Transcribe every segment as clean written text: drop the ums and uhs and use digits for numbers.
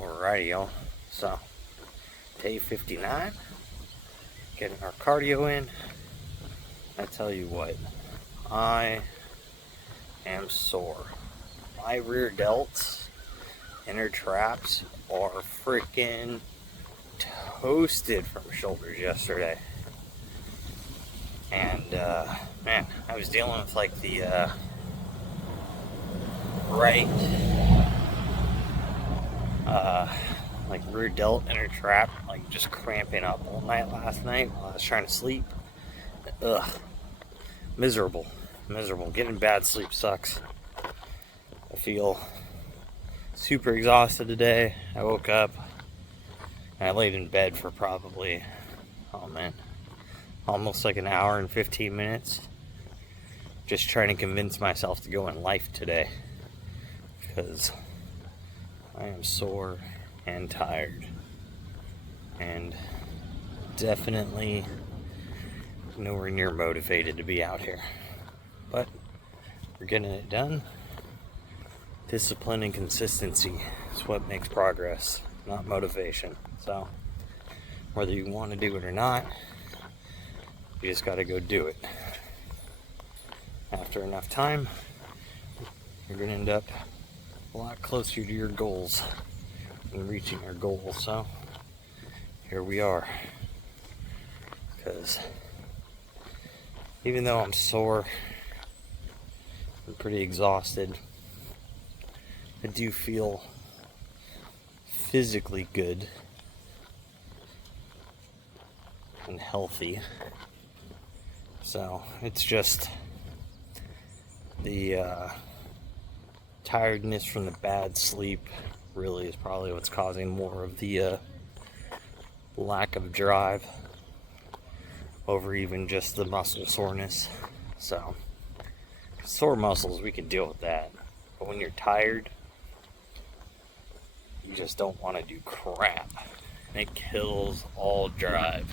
Alrighty, y'all. So, day 59, getting our cardio in. I tell you what, I am sore. My rear delts, inner traps are freaking toasted from shoulders yesterday. And, man, I was dealing with like the right like rear delt inner trap, like just cramping up all night last night while I was trying to sleep. Ugh, miserable. Getting bad sleep sucks. I feel super exhausted today. I woke up and I laid in bed for probably, almost like an hour and 15 minutes, just trying to convince myself to go in life today, because I am sore and tired, and definitely nowhere near motivated to be out here. But we're getting it done. Discipline and consistency is what makes progress, not motivation. So whether you want to do it or not, you just got to go do it. After enough time, you're going to end up a lot closer to your goals and reaching your goals. So here we are. Because even though I'm sore, I'm pretty exhausted, I do feel physically good and healthy. So it's just the tiredness from the bad sleep really is probably what's causing more of the lack of drive over even just the muscle soreness. So sore muscles, we can deal with that, but when you're tired, you just don't want to do crap, and it kills all drive.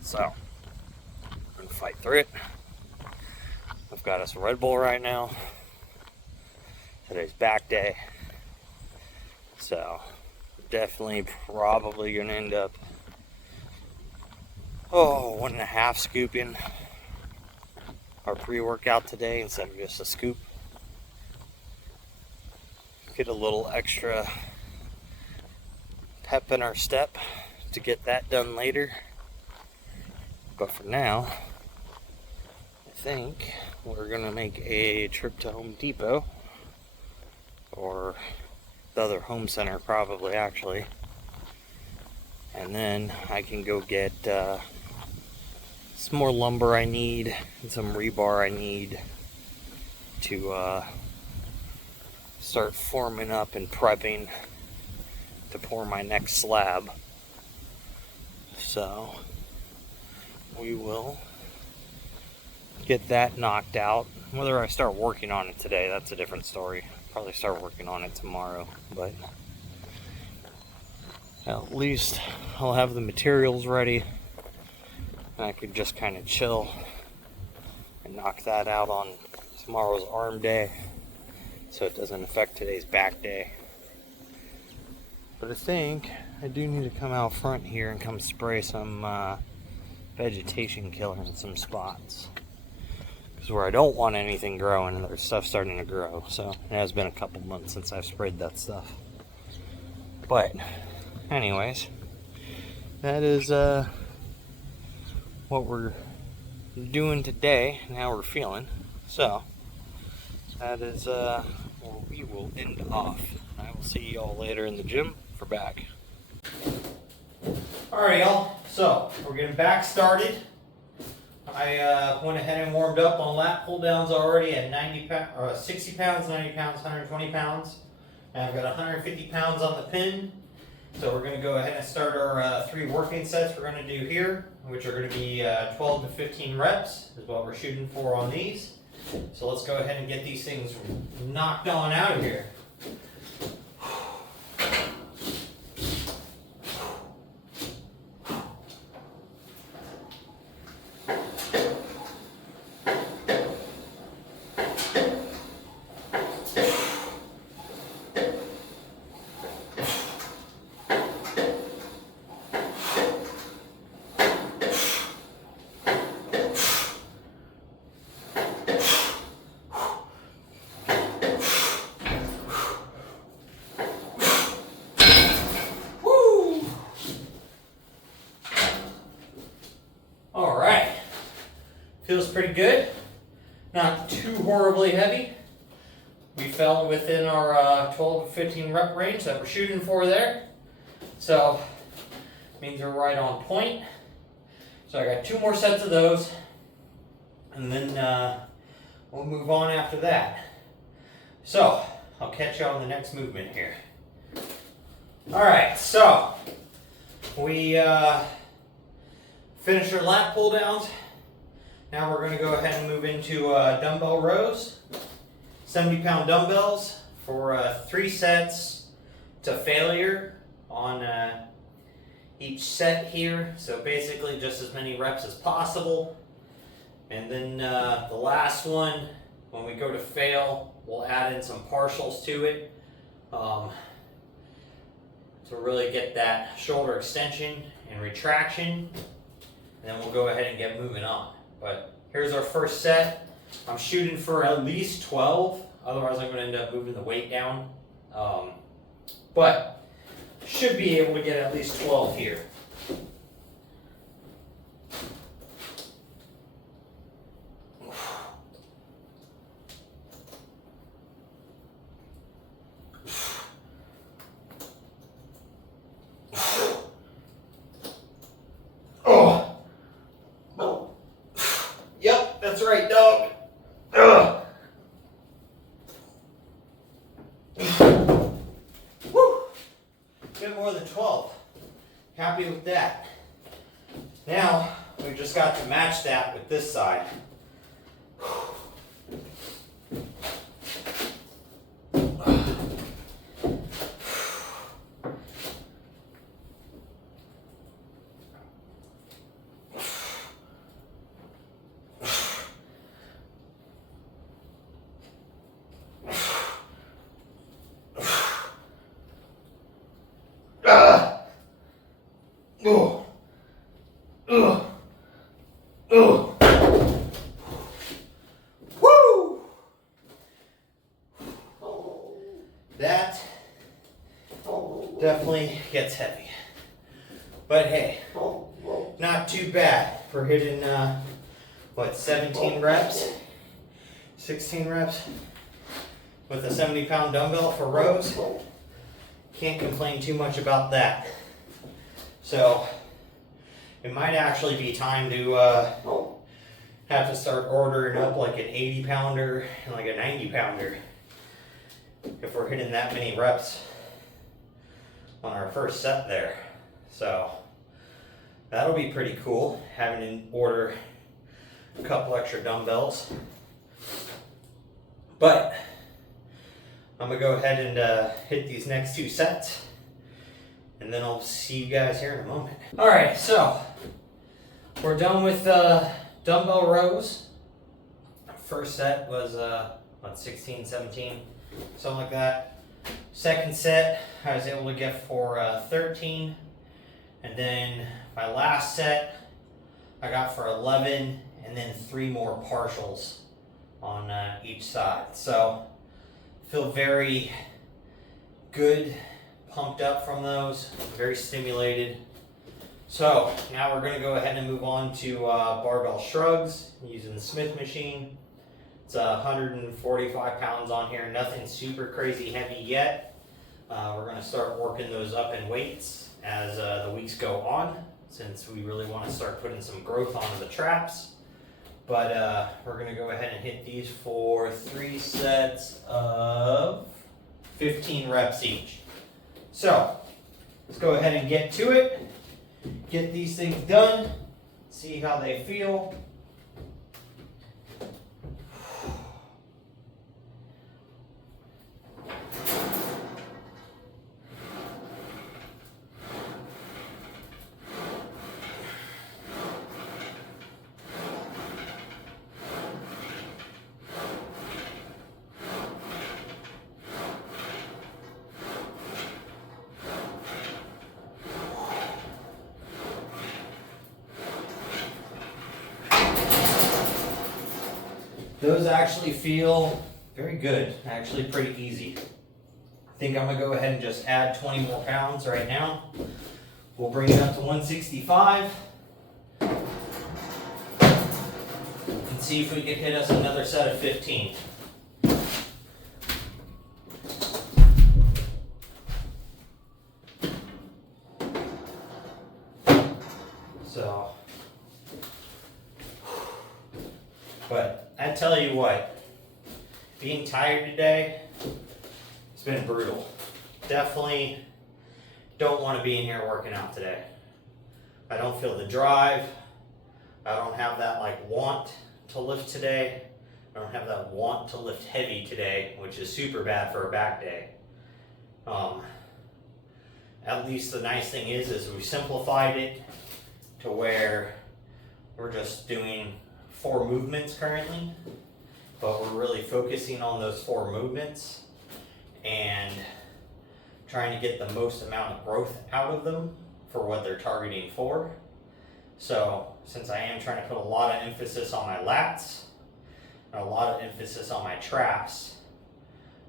So I'm gonna fight through it. I've got us a Red Bull right now. Today's back day, so definitely probably gonna end up 1.5 scooping our pre-workout today instead of just a scoop. Get a little extra pep in our step to get that done later. But for now, I think we're gonna make a trip to Home Depot, or the other home center probably, actually, and then I can go get some more lumber I need and some rebar I need to start forming up and prepping to pour my next slab. So we will get that knocked out. Whether I start working on it today, that's a different story. Probably start working on it tomorrow, but at least I'll have the materials ready and I could just kind of chill and knock that out on tomorrow's arm day so it doesn't affect today's back day. But I think I do need to come out front here and come spray some vegetation killer in some spots. Because where I don't want anything growing, there's stuff starting to grow. So it has been a couple months since I've sprayed that stuff. But anyways, that is what we're doing today, and how we're feeling. So that is where we will end off. I will see y'all later in the gym for back. Alright, y'all, so we're getting back started. I went ahead and warmed up on lat pull downs already at 60 pounds, 90 pounds, 120 pounds. And I've got 150 pounds on the pin. So we're going to go ahead and start our 3 working sets we're going to do here, which are going to be 12 to 15 reps is what we're shooting for on these. So let's go ahead and get these things knocked on out of here. pretty good. Not too horribly heavy. We fell within our 12 to 15 rep range that we're shooting for there. So, means we're right on point. So I got 2 more sets of those. And then we'll move on after that. So, I'll catch you on the next movement here. Alright, so we finished our lat pull downs. Now we're going to go ahead and move into dumbbell rows. 70-pound dumbbells for 3 sets to failure on each set here. So basically just as many reps as possible. And then the last one, when we go to fail, we'll add in some partials to it to really get that shoulder extension and retraction. And then we'll go ahead and get moving on. But here's our first set. I'm shooting for at least 12, otherwise I'm going to end up moving the weight down. But should be able to get at least 12 here. Yep, that's right, dog. Ugh. Woo! Bit more than 12. Happy with that. Now, we just got to match that with this side. Woo! That definitely gets heavy. But hey, not too bad for hitting, 17 reps? 16 reps with a 70-pound dumbbell for rows. Can't complain too much about that. So, it might actually be time to have to start ordering up like an 80-pounder and like a 90-pounder if we're hitting that many reps on our first set there. So, that'll be pretty cool, having to order a couple extra dumbbells. But, I'm going to go ahead and hit these next 2 sets. And then I'll see you guys here in a moment. Alright, so we're done with dumbbell rows. First set was 16, 17, something like that. Second set I was able to get for 13. And then my last set I got for 11, and then 3 more partials on each side. So feel very good, pumped up from those, very stimulated. So now we're going to go ahead and move on to barbell shrugs using the Smith machine. It's 145 pounds on here, nothing super crazy heavy yet. We're going to start working those up in weights as the weeks go on, since we really want to start putting some growth onto the traps. But we're going to go ahead and hit these for 3 sets of 15 reps each. So, let's go ahead and get to it, get these things done, see how they feel. Those actually feel very good, actually pretty easy. I think I'm going to go ahead and just add 20 more pounds right now. We'll bring it up to 165. And and see if we can hit us another set of 15. So, but I tell you what, being tired today, it's been brutal. Definitely don't want to be in here working out today. I don't feel the drive. I don't have that like want to lift today. I don't have that want to lift heavy today, which is super bad for a back day. At least the nice thing is we simplified it to where we're just doing 4 movements currently, but we're really focusing on those 4 movements and trying to get the most amount of growth out of them for what they're targeting for. So since I am trying to put a lot of emphasis on my lats and a lot of emphasis on my traps,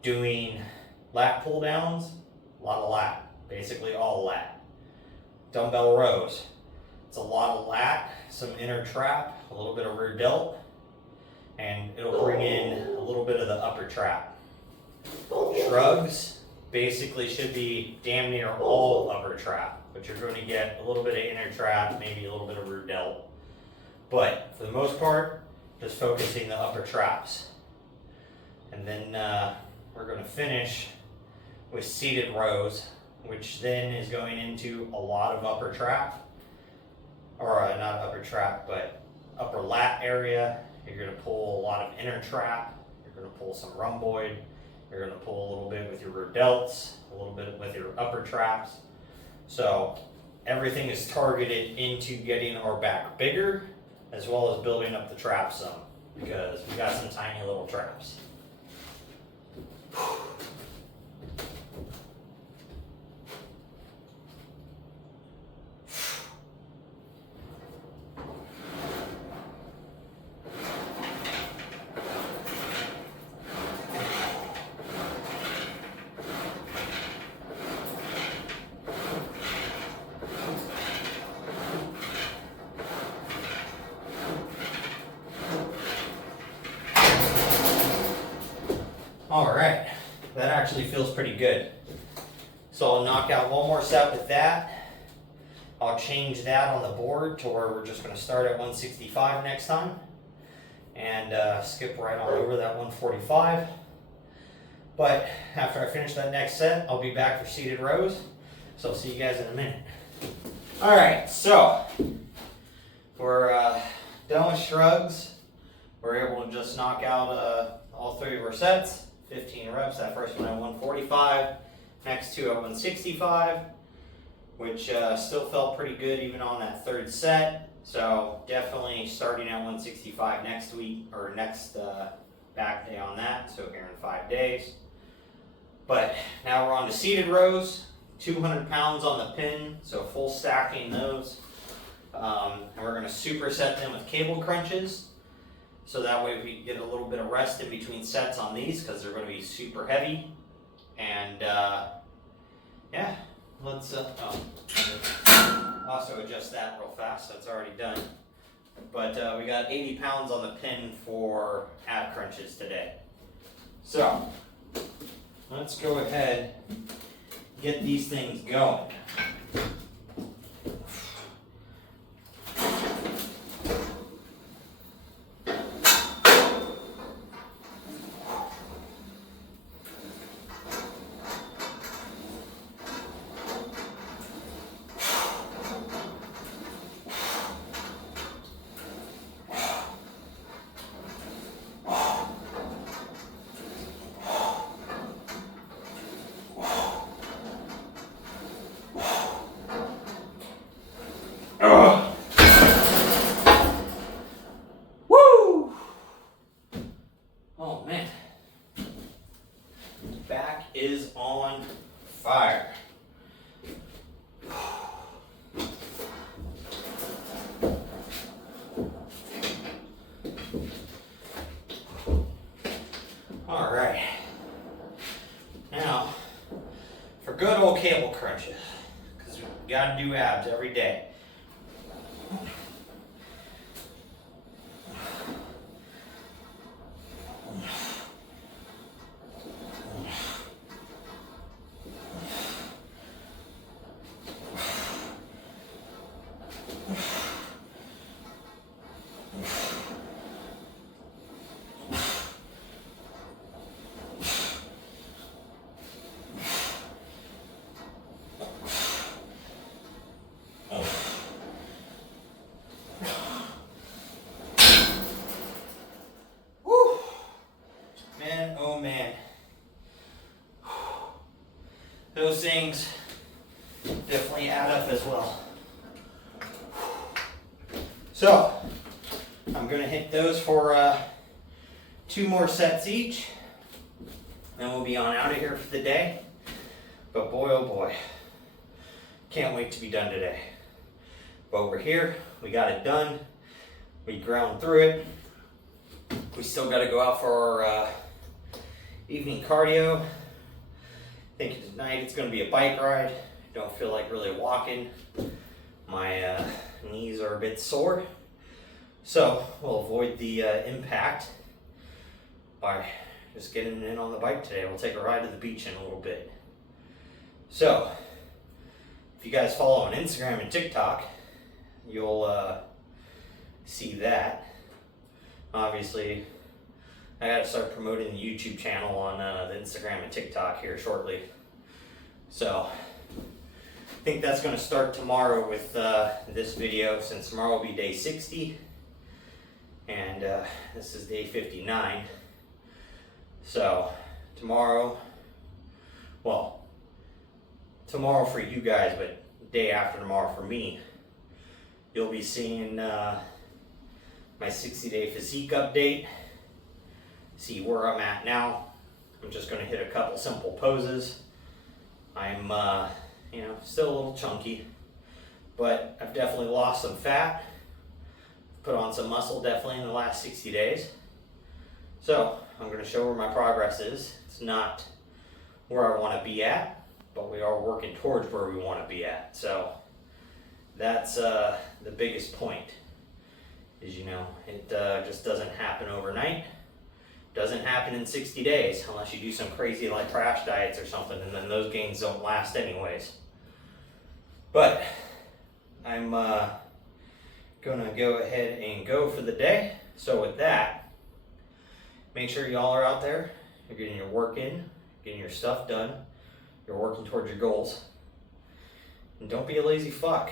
doing lat pull downs, a lot of lat, basically all lat. Dumbbell rows, it's a lot of lat, some inner trap, a little bit of rear delt, and it'll bring in a little bit of the upper trap. Shrugs basically should be damn near all upper trap, but you're going to get a little bit of inner trap, maybe a little bit of rear delt. But for the most part, just focusing the upper traps. And then we're going to finish with seated rows, which then is going into a lot of upper trap, or not upper trap, but upper lat area. You're going to pull a lot of inner trap. You're going to pull some rhomboid. You're going to pull a little bit with your rear delts, a little bit with your upper traps. So everything is targeted into getting our back bigger, as well as building up the trap some, because we got some tiny little traps. Alright, that actually feels pretty good. So I'll knock out one more set with that. I'll change that on the board to where we're just going to start at 165 next time. And skip right on over that 145. But after I finish that next set, I'll be back for seated rows. So I'll see you guys in a minute. Alright, so we're done with shrugs. We're able to just knock out all 3 of our sets. 15 reps, that first one at 145, next 2 at 165, which still felt pretty good even on that 3rd set. So definitely starting at 165 next week, or next back day on that, so here in 5 days. But now we're on to seated rows, 200 pounds on the pin, so full stacking those. And we're going to superset them with cable crunches. So that way we get a little bit of rest in between sets on these, because they're going to be super heavy. And yeah, let's also adjust that real fast. That's already done. But we got 80 pounds on the pin for ab crunches today. So let's go ahead and get these things going. Woo! Oh man, back is on fire. All right, now for good old cable crunches, because we got to do abs every day. those things definitely add up as well. So, I'm going to hit those for 2 more sets each. Then we'll be on out of here for the day. But boy, oh boy, can't wait to be done today. But we're here, we got it done. We ground through it. We still got to go out for our evening cardio. I think tonight it's going to be a bike ride. Don't feel like really walking. My knees are a bit sore. So we'll avoid the impact by just getting in on the bike today. We'll take a ride to the beach in a little bit. So, if you guys follow on Instagram and TikTok, you'll see that. Obviously, I gotta start promoting the YouTube channel on the Instagram and TikTok here shortly. So, I think that's gonna start tomorrow with this video, since tomorrow will be day 60, and this is day 59. So, tomorrow for you guys, but day after tomorrow for me, you'll be seeing my 60-day physique update, see where I'm at now. I'm just going to hit a couple simple poses. I'm still a little chunky, but I've definitely lost some fat, put on some muscle definitely in the last 60 days. So I'm going to show where my progress is. It's not where I want to be at, but we are working towards where we want to be at. So that's the biggest point, is it just doesn't happen overnight. Doesn't happen in 60 days unless you do some crazy like crash diets or something, and then those gains don't last anyways. But I'm gonna go ahead and go for the day. So with that, make sure y'all are out there, you're getting your work in, getting your stuff done, you're working towards your goals. And don't be a lazy fuck.